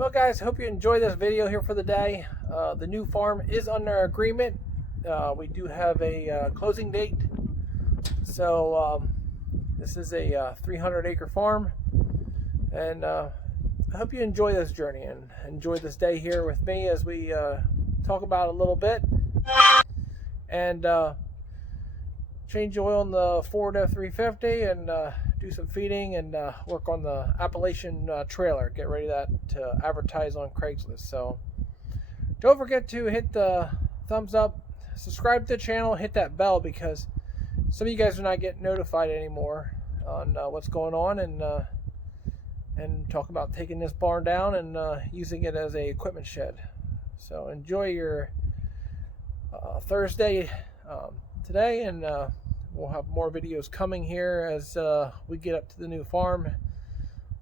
Well, guys, hope you enjoy this video here for the day. The new farm is under agreement. We do have a closing date. So this is a 300-acre farm, and I hope you enjoy this journey and enjoy this day here with me as we talk about it a little bit and change oil in the Ford F-350 and do some feeding and work on the Appalachian trailer. Get ready to advertise on Craigslist. So don't forget to hit the thumbs up, subscribe to the channel, hit that bell, because some of you guys are not getting notified anymore on what's going on, and talk about taking this barn down and using it as a equipment shed. So enjoy your Thursday today, and we'll have more videos coming here as we get up to the new farm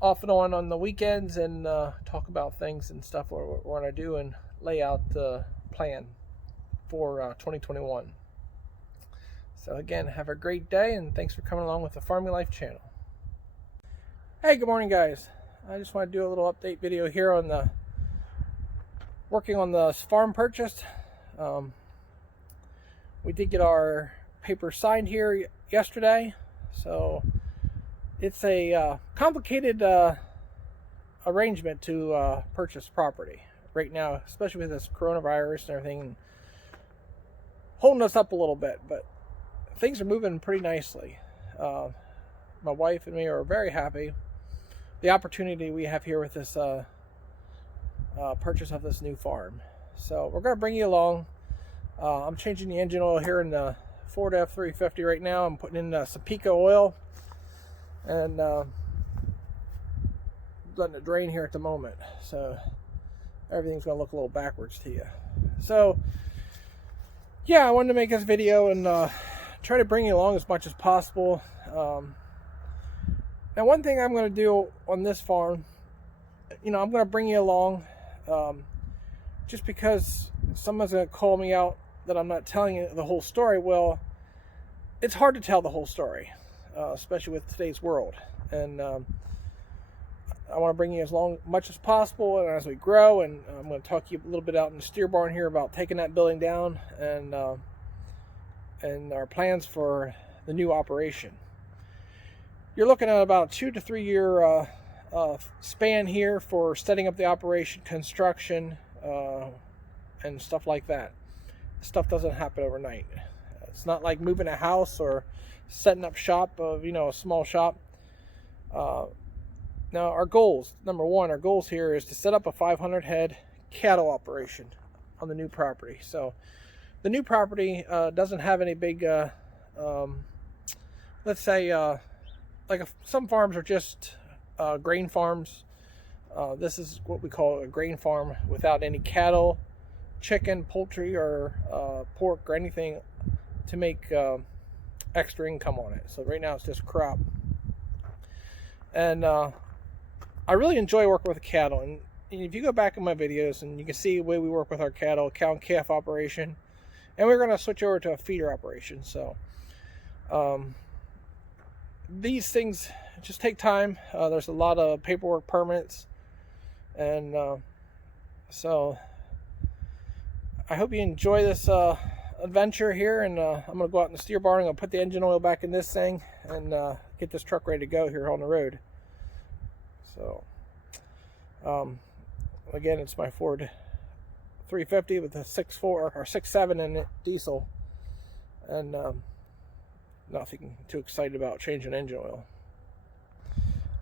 off and on the weekends, and talk about things and stuff we're going to do and lay out the plan for 2021. So again, have a great day, and thanks for coming along with the Farming Life channel. Hey, good morning, guys. I just want to do a little update video here on the working on the farm purchase. We did get our paper signed here yesterday, so it's a complicated arrangement to purchase property right now, especially with this coronavirus and everything holding us up a little bit, but things are moving pretty nicely. My wife and me are very happy the opportunity we have here with this purchase of this new farm. So we're going to bring you along. I'm changing the engine oil here in the Ford F-350 right now. I'm putting in some Pico oil and letting it drain here at the moment. So everything's going to look a little backwards to you. So yeah, I wanted to make this video and try to bring you along as much as possible. Now, one thing I'm going to do on this farm, I'm going to bring you along just because someone's going to call me out that I'm not telling you the whole story. Well, it's hard to tell the whole story, especially with today's world. And I want to bring you as much as possible, and as we grow, and I'm going to talk to you a little bit out in the steer barn here about taking that building down and our plans for the new operation. You're looking at about a 2 to 3 year span here for setting up the operation, construction, and stuff like that. Stuff doesn't happen overnight. It's not like moving a house or setting up shop of a small shop. Now our goals, number one, our goals here is to set up a 500 head cattle operation on the new property. So the new property doesn't have any big let's say some farms are just grain farms. This is what we call a grain farm without any cattle, chicken, poultry, or pork, or anything to make extra income on it. So right now it's just crop. And I really enjoy working with cattle. And if you go back in my videos, and you can see the way we work with our cattle, cow and calf operation, and we're going to switch over to a feeder operation. So these things just take time. There's a lot of paperwork, permits, and so I hope you enjoy this adventure here. And I'm going to go out in the steer barn. I'm going to put the engine oil back in this thing and get this truck ready to go here on the road. So again, it's my Ford 350 with a 6.4 or 6.7 in it, diesel, and nothing too excited about changing engine oil.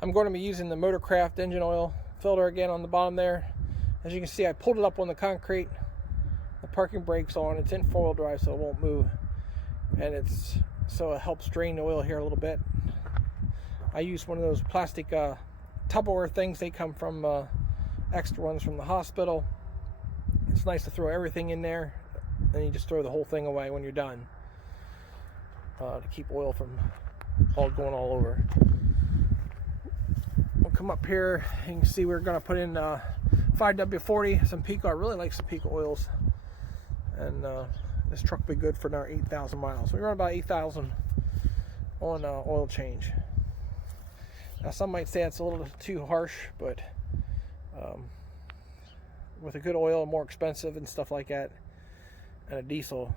I'm going to be using the Motorcraft engine oil filter again on the bottom there. As you can see, I pulled it up on the concrete. The parking brake's on. It's in 4-wheel drive, so it won't move, and so it helps drain the oil here a little bit. I use one of those plastic Tupperware things. They come from extra ones from the hospital. It's nice to throw everything in there, and you just throw the whole thing away when you're done, to keep oil from going all over. We'll come up here. You can see we're going to put in 5W40, some Pico. I really like some Pico oils, and this truck will be good for our 8,000 miles. We run about 8,000 on oil change. Now some might say it's a little too harsh, but with a good oil, more expensive and stuff like that, and a diesel,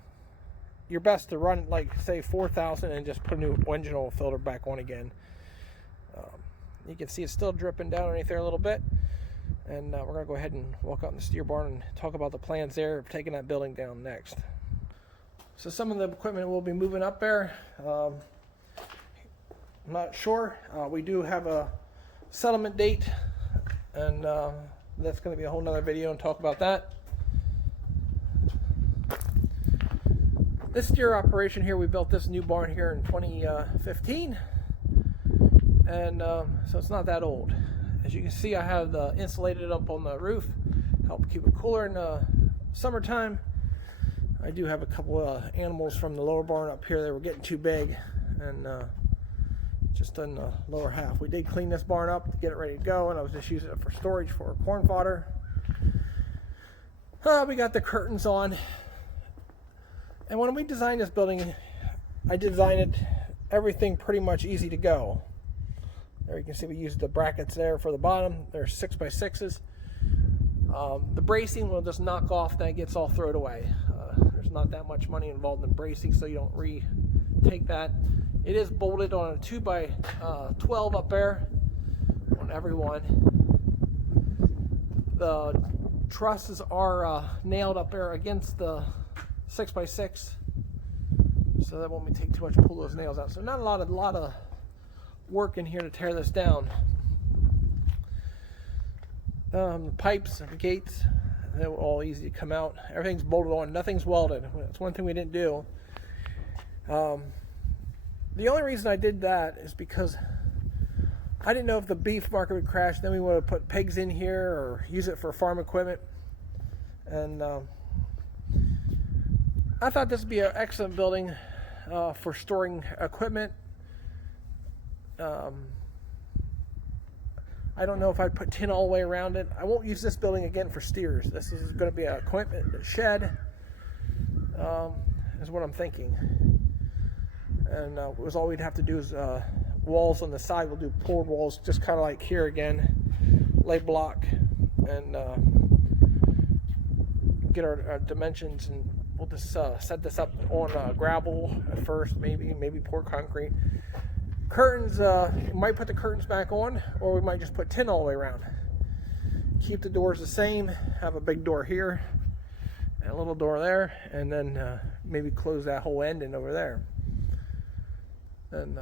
you're best to run like say 4,000 and just put a new engine oil filter back on again. You can see it's still dripping down underneath there a little bit, and we're going to go ahead and walk out in the steer barn and talk about the plans there of taking that building down next. So some of the equipment will be moving up there. I'm not sure. We do have a settlement date, and that's going to be a whole nother video and talk about that. This steer operation here, we built this new barn here in 2015, and so it's not that old. As you can see, I have the insulated up on the roof, help keep it cooler in the summertime. I do have a couple of animals from the lower barn up here that were getting too big, and just in the lower half. We did clean this barn up to get it ready to go, and I was just using it for storage for corn fodder. We got the curtains on, and when we designed this building, I designed everything pretty much easy to go. There you can see we used the brackets there for the bottom. They're 6x6s. The bracing will just knock off, then it gets all thrown away. There's not that much money involved in bracing, so you don't retake that. It is bolted on a 2x12 up there on every one. The trusses are nailed up there against the 6x6, so that won't take too much to pull those nails out. So not a lot of work in here to tear this down. The pipes, the gates, they were all easy to come out. Everything's bolted on, nothing's welded. That's one thing we didn't do. The only reason I did that is because I didn't know if the beef market would crash. Then we would have put pigs in here or use it for farm equipment. And I thought this would be an excellent building for storing equipment. I don't know if I'd put tin all the way around it. I won't use this building again for steers. This is going to be an equipment shed, is what I'm thinking. And was all we'd have to do is walls on the side. We'll do poured walls, just kind of like here again, lay block, and get our dimensions, and we'll just set this up on gravel at first, maybe pour concrete. Curtains, we might put the curtains back on, or we might just put tin all the way around. Keep the doors the same, have a big door here, and a little door there, and then maybe close that whole end in over there. And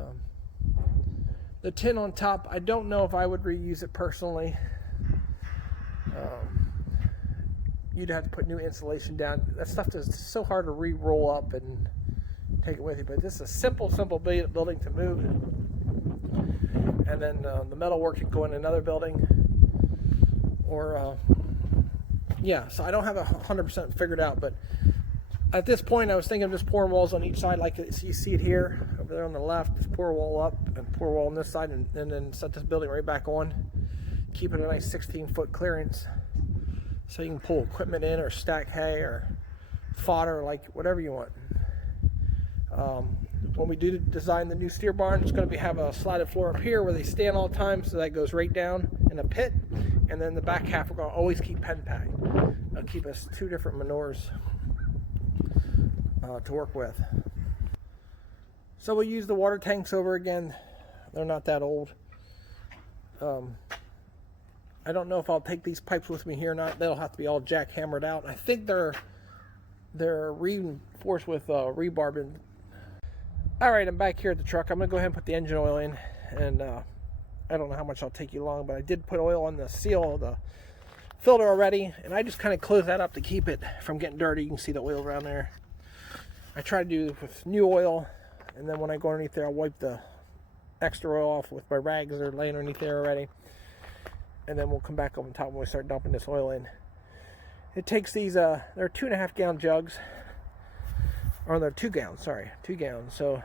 the tin on top, I don't know if I would reuse it personally. You'd have to put new insulation down. That stuff is so hard to re-roll up and take it with you, but this is a simple building to move, and then the metal work can go in another building, or yeah. So I don't have 100% figured out, but at this point I was thinking of just pouring walls on each side, like you see it here over there on the left. Just pour a wall up and pour a wall on this side, and then set this building right back on, keep it a nice 16-foot clearance, so you can pull equipment in or stack hay or fodder, like whatever you want. When we do design the new steer barn, it's going to have a slided floor up here where they stand all the time, so that goes right down in a pit, and then the back half we're going to always keep pen packed. That'll keep us 2 different manures to work with. So we'll use the water tanks over again. They're not that old. I don't know if I'll take these pipes with me here or not. They'll have to be all jackhammered out. I think they're reinforced with rebar. Alright, I'm back here at the truck. I'm going to go ahead and put the engine oil in, and I don't know how much I'll take you long, but I did put oil on the seal of the filter already, and I just kind of close that up to keep it from getting dirty. You can see the oil around there. I try to do it with new oil, and then when I go underneath there, I'll wipe the extra oil off with my rags that are laying underneath there already, and then we'll come back up on top when we start dumping this oil in. It takes these, they're 2.5 gallon jugs. Or they're 2 gallons, sorry, 2 gallons. So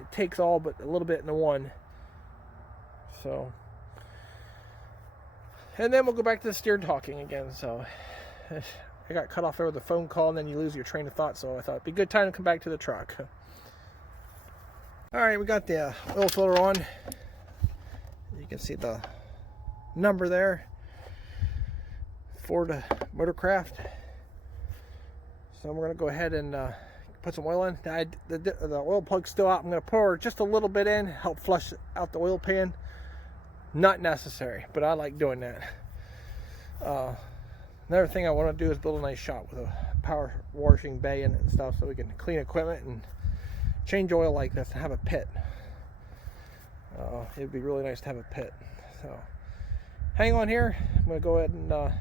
it takes all but a little bit in the one. So, and then we'll go back to the steer talking again. So I got cut off there with a phone call, and then you lose your train of thought. So I thought it'd be a good time to come back to the truck. All right, we got the oil filter on. You can see the number there, Ford Motorcraft. So we're going to go ahead and put some oil in. The oil plug's still out. I'm going to pour just a little bit in, help flush out the oil pan. Not necessary, but I like doing that. Another thing I want to do is build a nice shop with a power washing bay in it and stuff, so we can clean equipment and change oil like this and have a pit. It'd be really nice to have a pit. So hang on here. I'm going to go ahead and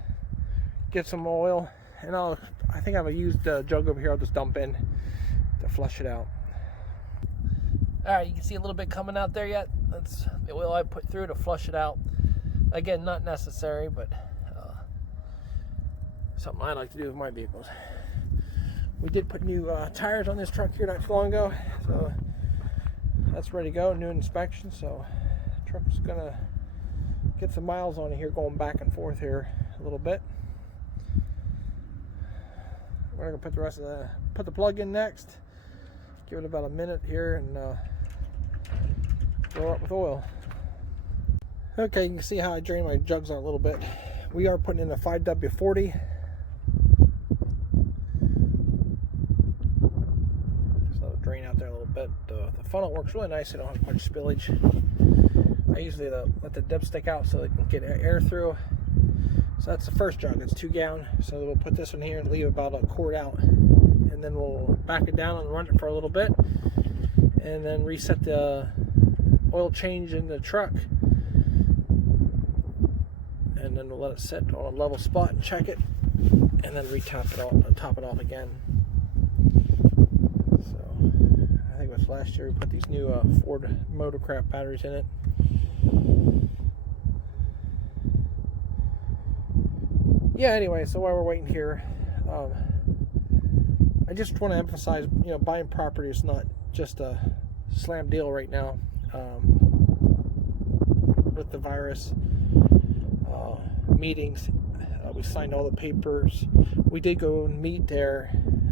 get some oil, and I think I have a used jug over here. I'll just dump in to flush it out. Alright, you can see a little bit coming out there yet. That's the oil I put through to flush it out. Again, not necessary, but something I like to do with my vehicles. We did put new tires on this truck here not too long ago, so that's ready to go. New inspection, so the truck's gonna get some miles on it here, going back and forth here a little bit. We're gonna put the rest of put the plug in next. Give it about a minute here and fill up with oil. Okay, you can see how I drain my jugs out a little bit. We are putting in a 5W40. Just let it drain out there a little bit. The funnel works really nice. I don't have much spillage. I usually let the dipstick out so it can get air through. So that's the first jug. It's 2 gallon. So we'll put this in here and leave about a quart out. And then we'll back it down and run it for a little bit, and then reset the oil change in the truck, and then we'll let it sit on a level spot and check it, and then top it off again. So I think it was last year we put these new Ford Motorcraft batteries in it. Yeah, anyway, so while we're waiting here, I just want to emphasize, buying property is not just a slam deal right now. With the virus, meetings, we signed all the papers. We did go and meet there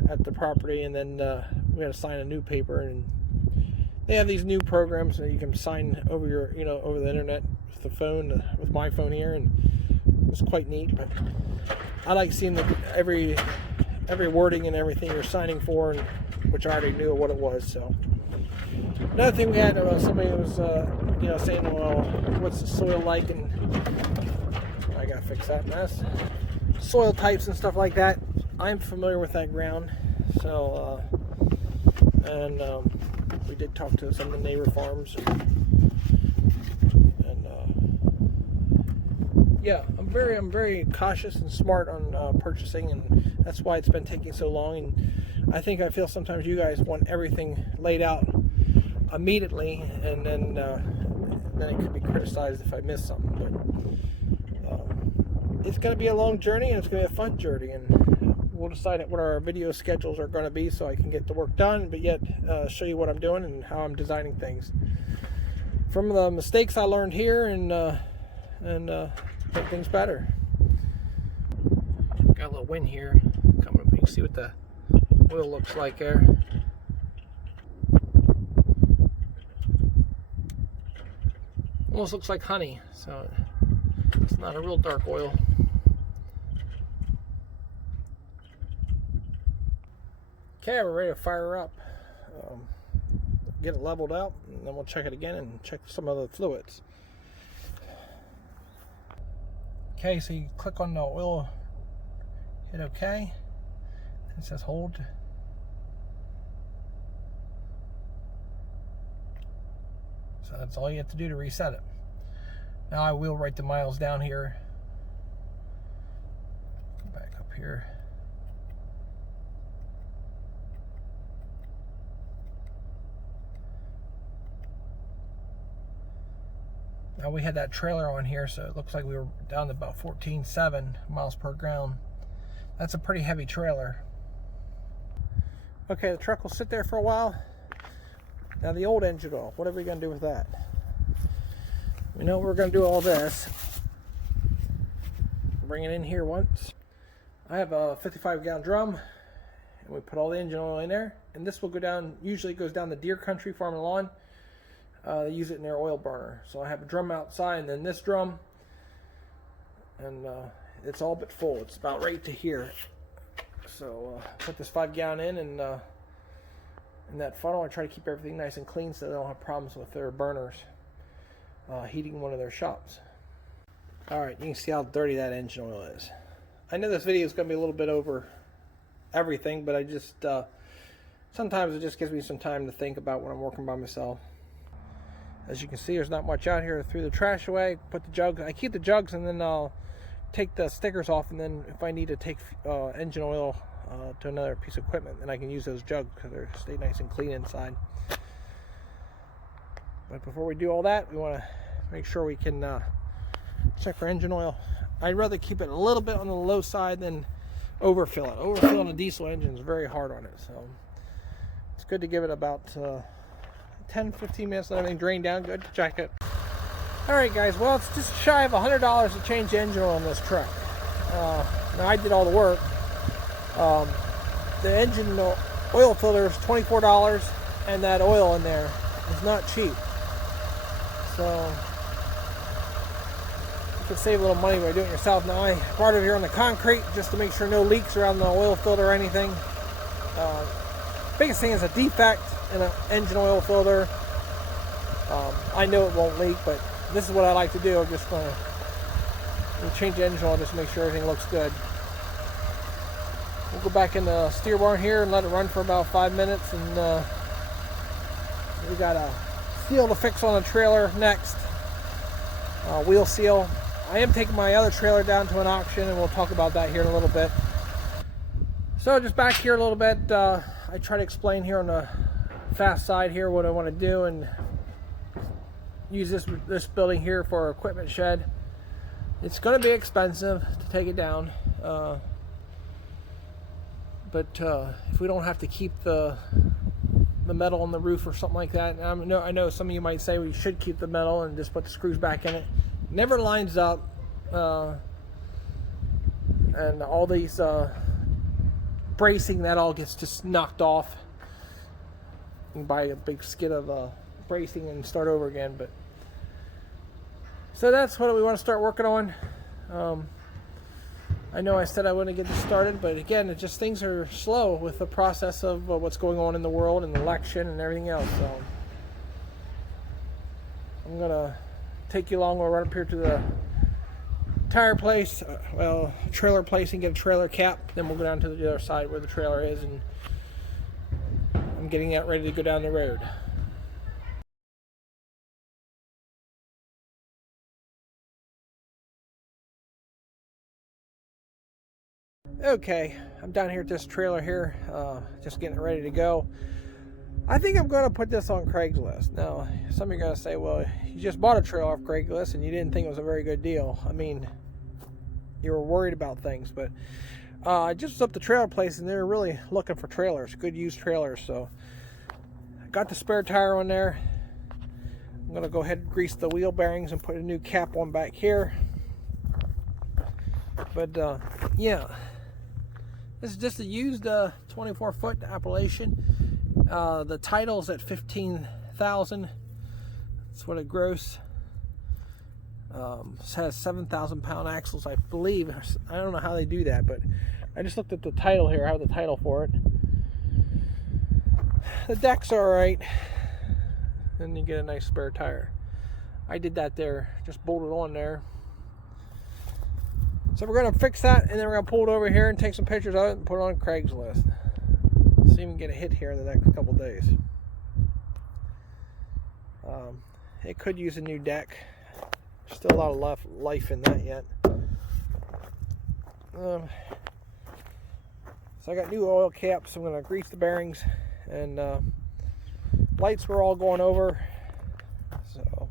at the property, and then we had to sign a new paper. And they have these new programs that you can sign over your, over the internet with the phone, with my phone here, and it's quite neat. But I like seeing every wording and everything you're signing for, and which I already knew what it was. So another thing we had, somebody was saying, well, what's the soil like, and I gotta fix that mess. Soil types and stuff like that. I'm familiar with that ground, so we did talk to some of the neighbor farms, and yeah, I'm very cautious and smart on purchasing, and that's why it's been taking so long. And I feel sometimes you guys want everything laid out immediately, and then it could be criticized if I miss something. But it's going to be a long journey, and it's going to be a fun journey, and we'll decide what our video schedules are going to be so I can get the work done, but yet show you what I'm doing and how I'm designing things from the mistakes I learned here, and make things better. Got a little wind here coming up. You can see what the oil looks like there. Almost looks like honey, so it's not a real dark oil. Okay, we're ready to fire her up. Get it leveled out, and then we'll check it again and check some of the fluids. Okay, so you click on the oil, hit OK, it says hold. So that's all you have to do to reset it. Now I will write the miles down here. Go back up here. Now we had that trailer on here, so it looks like we were down to about 14.7 miles per gallon. That's a pretty heavy trailer. Okay, the truck will sit there for a while. Now the old engine oil, what are we going to do with that? We know we're going to do all this. Bring it in here once. I have a 55-gallon drum, and we put all the engine oil in there. And this will go down, usually it goes down the Deer Country Farm and Lawn. They use it in their oil burner. So I have a drum outside, and then this drum, and it's all but full. It's about right to here. So put this 5-gallon in that funnel. I try to keep everything nice and clean so they don't have problems with their burners heating one of their shops. Alright, you can see how dirty that engine oil is. I know this video is going to be a little bit over everything, but I just sometimes it just gives me some time to think about when I'm working by myself. As you can see, there's not much out here. Threw the trash away, put the jugs. I keep the jugs, and then I'll take the stickers off, and then if I need to take engine oil to another piece of equipment, then I can use those jugs because they stay nice and clean inside. But before we do all that, we want to make sure we can check for engine oil. I'd rather keep it a little bit on the low side than overfill it. Overfilling a diesel engine is very hard on it, so it's good to give it about 10-15 minutes, let everything drain down. Good to check it. Alright guys, well, it's just shy of $100 to change the engine oil on this truck. Now I did all the work. The engine oil filter is $24, and that oil in there is not cheap. So you can save a little money by doing it yourself. Now I brought it here on the concrete just to make sure no leaks around the oil filter or anything. Biggest thing is a defect in an engine oil filter. I know it won't leak, but this is what I like to do. I'm just going to change the engine oil just to make sure everything looks good. We'll go back in the steer barn here and let it run for about 5 minutes, and we got a seal to fix on the trailer next. Wheel seal. I am taking my other trailer down to an auction, and we'll talk about that here in a little bit. So just back here a little bit, I try to explain here on the fast side here what I want to do, and use this building here for our equipment shed. It's going to be expensive to take it down, but if we don't have to keep the metal on the roof or something like that. I know some of you might say we should keep the metal and just put the screws back in it. Never lines up, and all these bracing, that all gets just knocked off. You can buy a big skid of bracing and start over again. But so that's what we want to start working on. I know I said I wouldn't get this started, but again, it just, things are slow with the process of what's going on in the world and the election and everything else. So I'm gonna take you along. We'll run up here to the tire place, trailer place, and get a trailer cap. Then we'll go down to the other side where the trailer is, and I'm getting out ready to go down the road. Okay, I'm down here at this trailer here, just getting it ready to go. I think I'm going to put this on Craigslist. Now, some of you are going to say, well, you just bought a trailer off Craigslist and you didn't think it was a very good deal. I mean, you were worried about things, but I just was up the trailer place and they were really looking for trailers, good used trailers. So I got the spare tire on there. I'm going to go ahead and grease the wheel bearings and put a new cap on back here. But yeah, this is just a used 24-foot Appalachian. The title's at $15,000. That's what it gross. It has 7,000-pound axles, I believe. I don't know how they do that, but I just looked at the title here. I have the title for it. The deck's all right. Then you get a nice spare tire. I did that there, just bolted on there. So we're going to fix that, and then we're going to pull it over here and take some pictures of it and put it on Craigslist. See if we can get a hit here in the next couple days. It could use a new deck. Still a lot of life in that yet. So I got new oil caps. I'm going to grease the bearings, and lights were all going over. So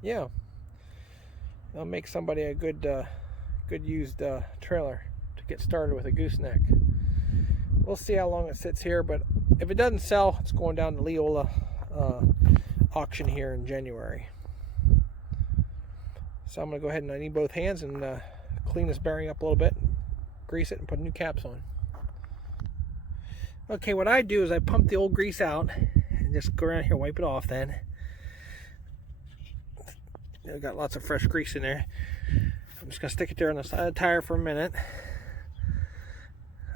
yeah, it'll make somebody a good used trailer to get started with a gooseneck. We'll see how long it sits here, but if it doesn't sell, it's going down to Leola auction here in January. So I'm going to go ahead and I need both hands and clean this bearing up a little bit, grease it, and put new caps on. Okay, what I do is I pump the old grease out and just go around here, wipe it off then. I've got lots of fresh grease in there. I'm just going to stick it there on the side of the tire for a minute.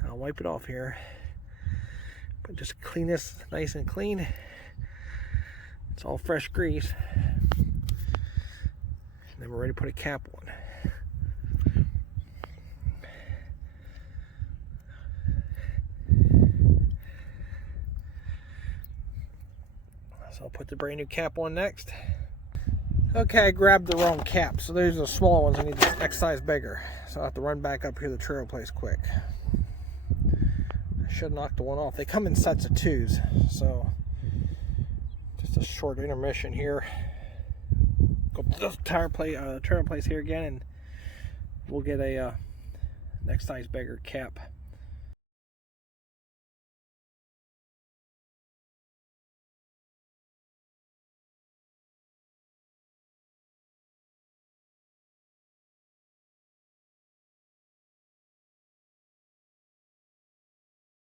I'll wipe it off here. But just clean this nice and clean. It's all fresh grease. And then we're ready to put a cap on. So I'll put the brand new cap on next. Okay, I grabbed the wrong cap. So those are the small ones. I need the next size bigger. So I have to run back up here to the trailer place quick. I should knock the one off. They come in sets of 2s. So just a short intermission here. Go to the trailer place here again, and we'll get a next size bigger cap.